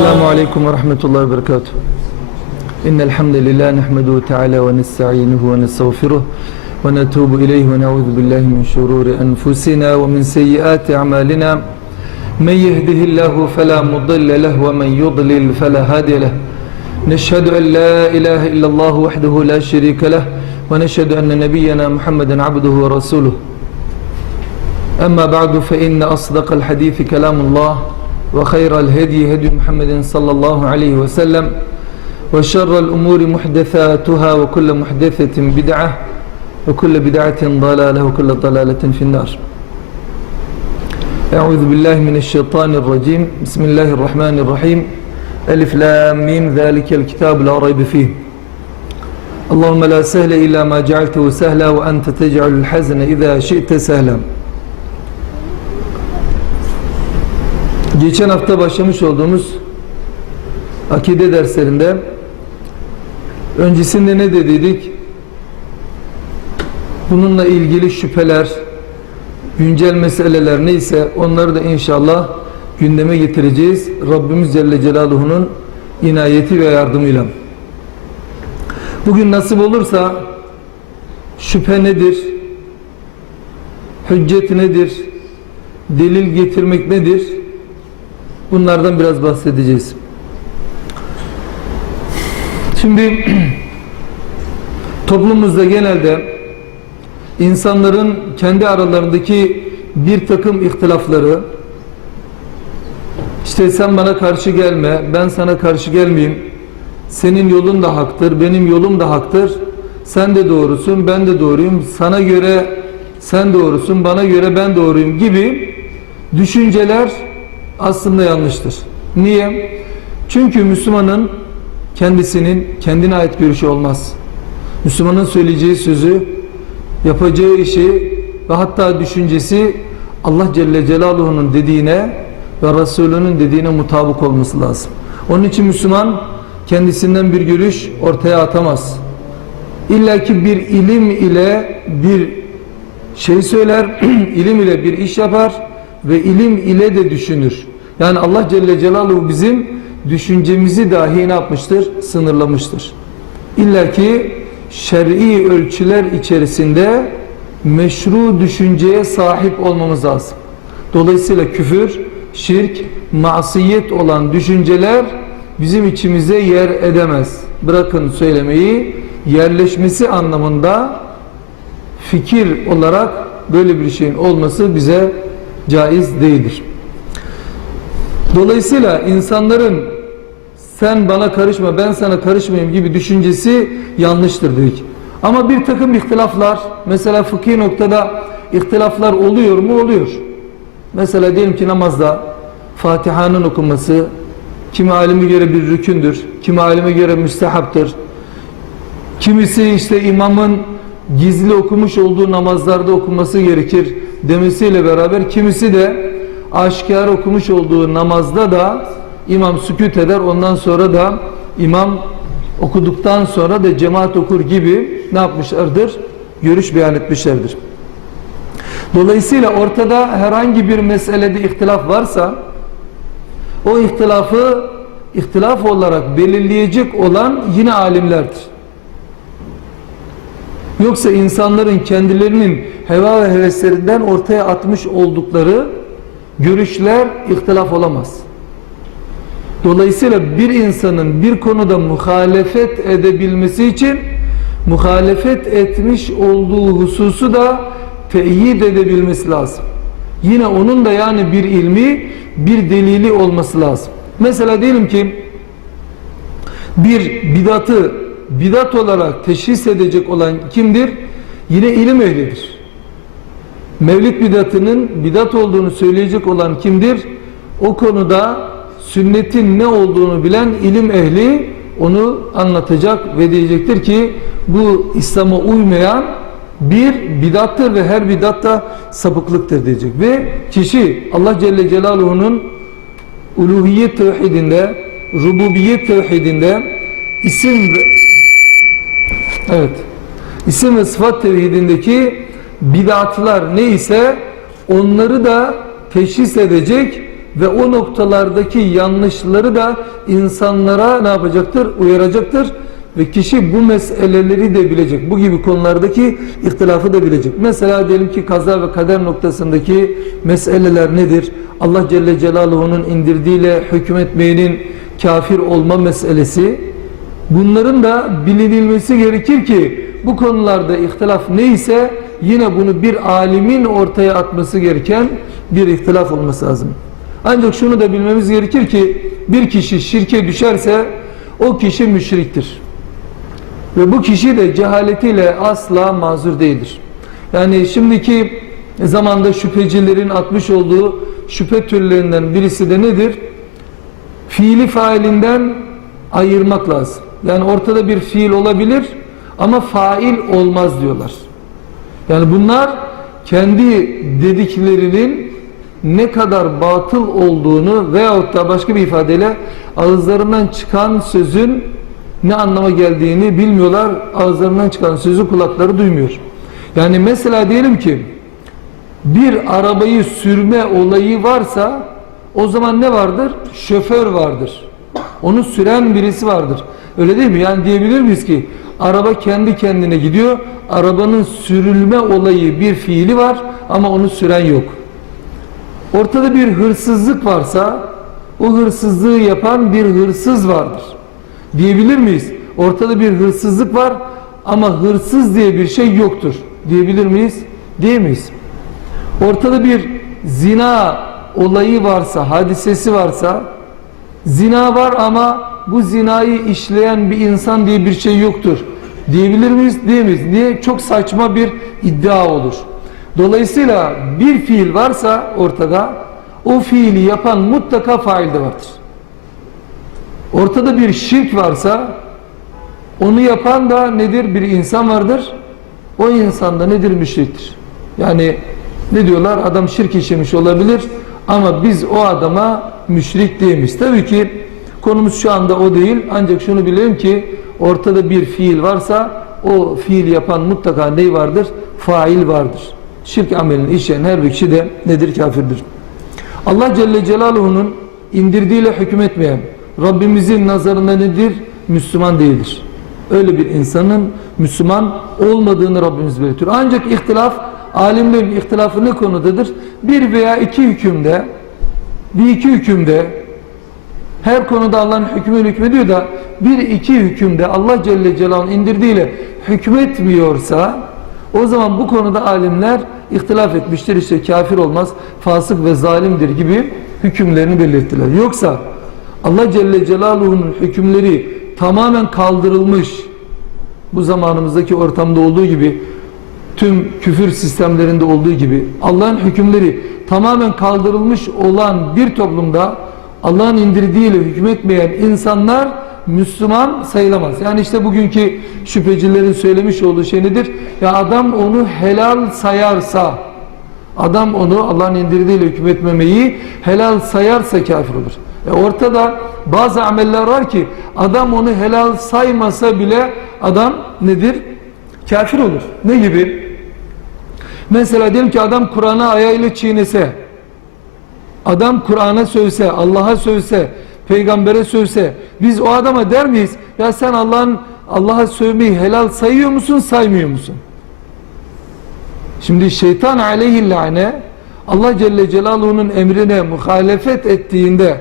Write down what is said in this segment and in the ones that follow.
السلام عليكم ورحمة الله وبركاته. إن الحمد لله نحمده تعالى ونستعينه ونستغفره ونتوب إليه ونعوذ بالله من شرور أنفسنا ومن سيئات أعمالنا. من يهده الله فلا مضل له ومن يضلل فلا هادي له. نشهد أن لا إله إلا الله وحده لا شريك له ونشهد أن نبينا محمدا عبده ورسوله. أما بعد فإن أصدق الحديث كلام الله وخير الهدي هدي محمد صلى الله عليه وسلم وشر الأمور محدثاتها وكل محدثة بدعة وكل بدعة ضلالة وكل ضلالة في النار. أعوذ بالله من الشيطان الرجيم. بسم الله الرحمن الرحيم. ألف لام ميم. ذلك الكتاب لا ريب فيه. اللهم لا سهل إلا ما جعلته سهلا وأنت تجعل الحزن إذا شئت سهلا. Geçen hafta başlamış olduğumuz akide derslerinde öncesinde ne dediydik? Bununla ilgili şüpheler, güncel meseleler neyse onları da inşallah gündeme getireceğiz. Rabbimiz Celle Celaluhu'nun inayeti ve yardımıyla. Bugün nasip olursa şüphe nedir? Hüccet nedir? Delil getirmek nedir? Bunlardan biraz bahsedeceğiz. Şimdi toplumumuzda genelde insanların kendi aralarındaki bir takım ihtilafları işte sen bana karşı gelme, ben sana karşı gelmeyeyim. Senin yolun da haktır, benim yolum da haktır. Sen de doğrusun, ben de doğruyum. Sana göre sen doğrusun, bana göre ben doğruyum gibi düşünceler aslında yanlıştır. Niye? Çünkü Müslümanın kendisinin kendine ait görüşü olmaz. Müslümanın söyleyeceği sözü, yapacağı işi ve hatta düşüncesi Allah Celle Celaluhu'nun dediğine ve Resulünün dediğine mutabık olması lazım. Onun için Müslüman kendisinden bir görüş ortaya atamaz. İlla ki bir ilim ile bir şey söyler, ilim ile bir iş yapar ve ilim ile de düşünür. Yani Allah Celle Celaluhu bizim düşüncemizi dahi ne yapmıştır? Sınırlamıştır. İlla ki şer'i ölçüler içerisinde meşru düşünceye sahip olmamız lazım. Dolayısıyla küfür, şirk, masiyet olan düşünceler bizim içimize yer edemez. Bırakın söylemeyi, yerleşmesi anlamında fikir olarak böyle bir şeyin olması bize caiz değildir. Dolayısıyla insanların sen bana karışma ben sana karışmayayım gibi düşüncesi yanlıştır dedik. Ama bir takım ihtilaflar mesela fıkhi noktada ihtilaflar oluyor mu? Oluyor. Mesela diyelim ki namazda Fatiha'nın okunması kimi alime göre bir rükündür, kimi alime göre müstehaptır. Kimisi işte imamın gizli okumuş olduğu namazlarda okunması gerekir demesiyle beraber kimisi de aşikar okumuş olduğu namazda da imam sükut eder ondan sonra da imam okuduktan sonra da cemaat okur gibi ne yapmışlardır? Görüş beyan etmişlerdir. Dolayısıyla ortada herhangi bir meselede ihtilaf varsa o ihtilafı ihtilaf olarak belirleyecek olan yine alimlerdir. Yoksa insanların kendilerinin heva ve heveslerinden ortaya atmış oldukları görüşler ihtilaf olamaz. Dolayısıyla bir insanın bir konuda muhalefet edebilmesi için muhalefet etmiş olduğu hususu da teyit edebilmesi lazım. Yine onun da yani bir ilmi, bir delili olması lazım. Mesela diyelim ki bir bidatı bidat olarak teşhis edecek olan kimdir? Yine ilim ehlidir. Mevlid bidatının bidat olduğunu söyleyecek olan kimdir? O konuda sünnetin ne olduğunu bilen ilim ehli onu anlatacak ve diyecektir ki bu İslam'a uymayan bir bidattır ve her bidat da sapıklıktır diyecek. Ve kişi Allah Celle Celaluhu'nun uluhiyet tevhidinde, rububiyet tevhidinde isim ve evet isim ve sıfat tevhidindeki bidatlar neyse onları da teşhis edecek ve o noktalardaki yanlışları da insanlara ne yapacaktır? Uyaracaktır ve kişi bu meseleleri de bilecek. Bu gibi konulardaki ihtilafı da bilecek. Mesela diyelim ki kaza ve kader noktasındaki meseleler nedir? Allah Celle Celaluhu'nun indirdiğiyle hükmetmeyenin kafir olma meselesi. Bunların da bilinilmesi gerekir ki bu konularda ihtilaf neyse yine bunu bir alimin ortaya atması gereken bir ihtilaf olması lazım. Ancak şunu da bilmemiz gerekir ki bir kişi şirke düşerse o kişi müşriktir. Ve bu kişi de cehaletiyle asla mazur değildir. Yani şimdiki zamanda şüphecilerin atmış olduğu şüphe türlerinden birisi de nedir? Fiili failinden ayırmak lazım. Yani ortada bir fiil olabilir ama fail olmaz diyorlar. Yani bunlar kendi dediklerinin ne kadar batıl olduğunu veyahut da başka bir ifadeyle ağızlarından çıkan sözün ne anlama geldiğini bilmiyorlar. Ağızlarından çıkan sözü kulakları duymuyor. Yani mesela diyelim ki bir arabayı sürme olayı varsa o zaman ne vardır? Şoför vardır. Onu süren birisi vardır. Öyle değil mi? Yani diyebilir miyiz ki araba kendi kendine gidiyor. Arabanın sürülme olayı bir fiili var ama onu süren yok. Ortada bir hırsızlık varsa o hırsızlığı yapan bir hırsız vardır. Diyebilir miyiz? Ortada bir hırsızlık var ama hırsız diye bir şey yoktur. Diyebilir miyiz? Diyemeyiz. Ortada bir zina olayı varsa, hadisesi varsa zina var ama bu zinayı işleyen bir insan diye bir şey yoktur. Diyebilir miyiz? Diyemeyiz. Niye? Çok saçma bir iddia olur. Dolayısıyla bir fiil varsa ortada o fiili yapan mutlaka fail de vardır. Ortada bir şirk varsa onu yapan da nedir? Bir insan vardır. O insan da nedir? Müşriktir. Yani ne diyorlar? Adam şirk işlemiş olabilir ama biz o adama müşrik diyemeyiz. Tabii ki konumuz şu anda o değil. Ancak şunu bilelim ki ortada bir fiil varsa o fiil yapan mutlaka ney vardır? Fail vardır. Şirk amelini işleyen her bir kişi de nedir? Kafirdir. Allah Celle Celaluhu'nun indirdiğiyle hükmetmeyen Rabbimizin nazarında nedir? Müslüman değildir. Öyle bir insanın Müslüman olmadığını Rabbimiz belirtiyor. Ancak ihtilaf, alimlerin ihtilafı ne konudadır? Bir veya iki hükümde, bir iki hükümde, her konuda Allah'ın hükmü hükmediyor da bir iki hükümde Allah Celle Celaluhu'nun indirdiğiyle hükmetmiyorsa o zaman bu konuda alimler ihtilaf etmiştir. İşte kafir olmaz, fasık ve zalimdir gibi hükümlerini belirttiler. Yoksa Allah Celle Celaluhu'nun hükümleri tamamen kaldırılmış bu zamanımızdaki ortamda olduğu gibi tüm küfür sistemlerinde olduğu gibi Allah'ın hükümleri tamamen kaldırılmış olan bir toplumda Allah'ın indirdiğiyle hükmetmeyen insanlar Müslüman sayılamaz. Yani işte bugünkü şüphecilerin söylemiş olduğu şey nedir? Ya adam onu helal sayarsa adam onu Allah'ın indirdiğiyle hükmetmemeyi helal sayarsa kafir olur. E ortada bazı ameller var ki adam onu helal saymasa bile adam nedir? Kafir olur. Ne gibi? Mesela diyelim ki adam Kur'an'a ayağıyla çiğnese, adam Kur'an'a sövse, Allah'a sövse, peygambere sövse, biz o adama der miyiz? Ya sen Allah'ın Allah'a sövmeyi helal sayıyor musun, saymıyor musun? Şimdi şeytan aleyhillâne Allah Celle Celaluhu'nun emrine muhalefet ettiğinde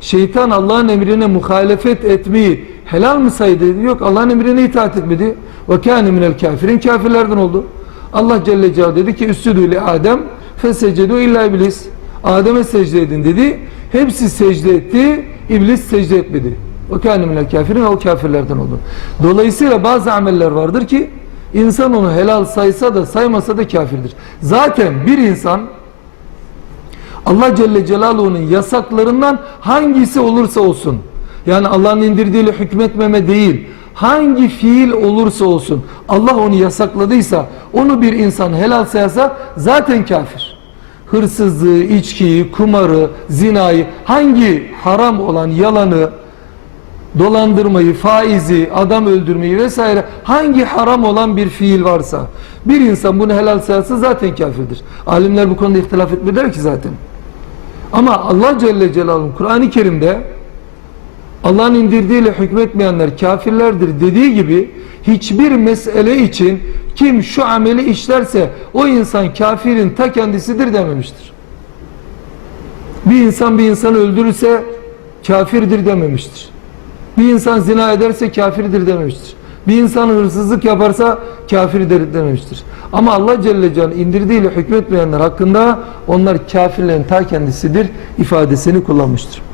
şeytan Allah'ın emrine muhalefet etmeyi helal mı saydı? Yok Allah'ın emrine itaat etmedi. Ve kâne minel kafirin kafirlerden oldu. Allah Celle Celaluhu dedi ki üstüdü ile Adem fesecedu illa iblis. Adem'e secde edin dedi. Hepsi secde etti. İblis secde etmedi. O kâne kafirin o kafirlerden oldu. Dolayısıyla bazı ameller vardır ki insan onu helal saysa da saymasa da kafirdir. Zaten bir insan Allah Celle Celaluhu'nun yasaklarından hangisi olursa olsun yani Allah'ın indirdiğiyle hükmetmeme değil hangi fiil olursa olsun Allah onu yasakladıysa onu bir insan helal sayarsa zaten kafir. Hırsızlığı, içkiyi, kumarı, zinayı hangi haram olan yalanı dolandırmayı, faizi, adam öldürmeyi vesaire hangi haram olan bir fiil varsa bir insan bunu helal sayarsa zaten kafirdir. Alimler bu konuda ihtilaf etmediler ki zaten. Ama Allah Celle Celaluhu Kur'an-ı Kerim'de Allah'ın indirdiğiyle hükmetmeyenler kafirlerdir dediği gibi hiçbir mesele için kim şu ameli işlerse o insan kafirin ta kendisidir dememiştir. Bir insan bir insanı öldürürse kafirdir dememiştir. Bir insan zina ederse kafirdir dememiştir. Bir insan hırsızlık yaparsa kafirdir dememiştir. Ama Allah Celle Celaluhu indirdiğiyle hükmetmeyenler hakkında onlar kafirlerin ta kendisidir ifadesini kullanmıştır.